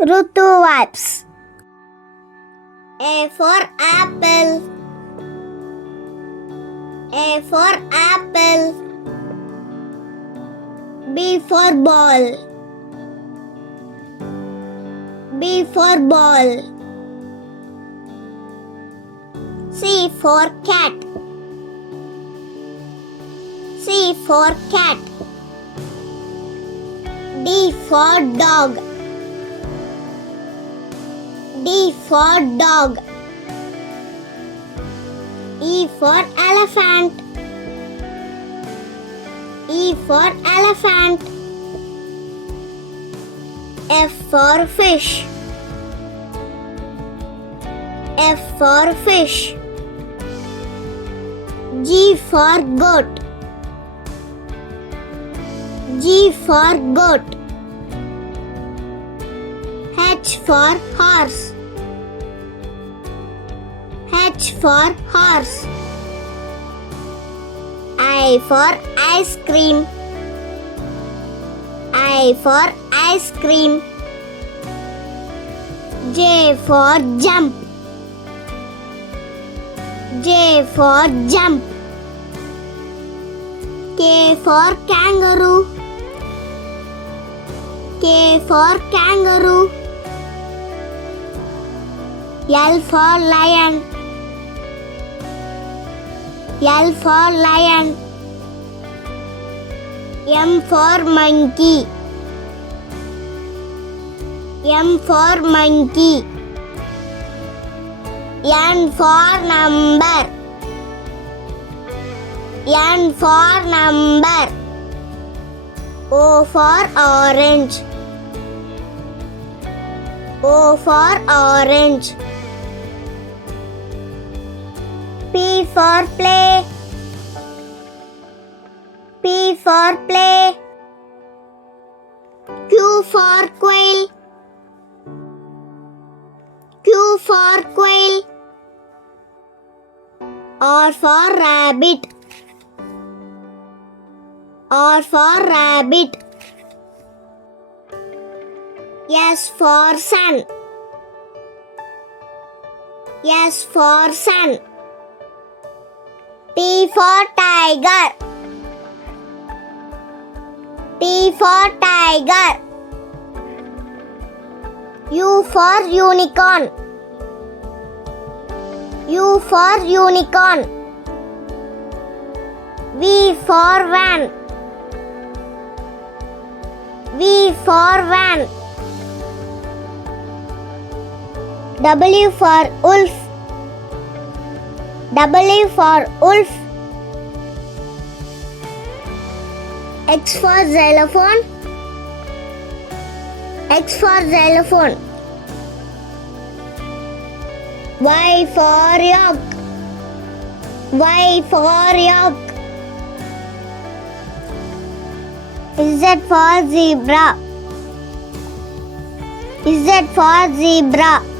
Rutu vibes. A for apple. A for apple. B for ball. B for ball. C for cat. C for cat. D for dog. D for dog. E for elephant. E for elephant. F for fish. F for fish. G for goat. G for goat. H for horse. H for horse. I for ice cream. I for ice cream. J for jump. J for jump. K for kangaroo. K for kangaroo. L for lion. L for lion. M for monkey. M for monkey. N for number. N for number. O for orange. O for orange. P for play. P for play. Q for quail. Q for quail. R for rabbit. R for rabbit. S for sun. S for sun. T for tiger. T for tiger. U for unicorn. U for unicorn. V for van. V for van. W for wolf. W for wolf. X for xylophone. X for xylophone. Y for yak. Y for yak. Z for zebra. Z for zebra.